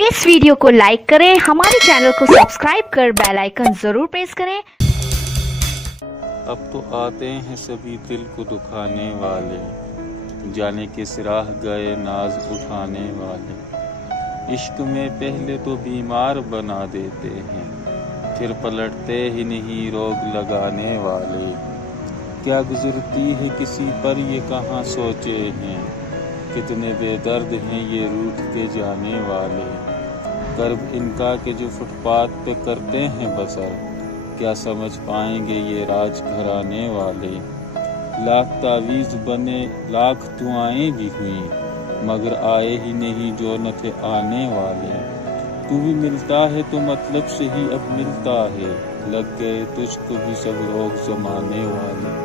اس video کو like کریں، ہمارے چینل کو سبسکرائب کر بیل آئیکن ضرور پریس کریں۔ اب تو آتے ہیں سبھی دل کو دکھانے والے، جانے کس راہ گئے ناز اٹھانے والے۔ عشق میں پہلے تو بیمار بنا دیتے ہیں، پھر پلٹتے ہی نہیں روگ لگانے والے۔ کیا گزرتی ہے کسی پر یہ کہاں سوچے ہیں، کتنے بے درد ہیں یہ روٹھ کے جانے والے۔ کرب ان کا کہ جو فٹ پاتھ پہ کرتے ہیں بسر، کیا سمجھ پائیں گے یہ راج گھرانے والے۔ لاکھ تعویذ بنے لاکھ دعائیں بھی ہوئیں، مگر آئے ہی نہیں جو نہ تھے آنے والے۔ تو بھی ملتا ہے تو مطلب سے ہی اب ملتا ہے، لگ گئے تجھ کو بھی سب لوگ زمانے والے۔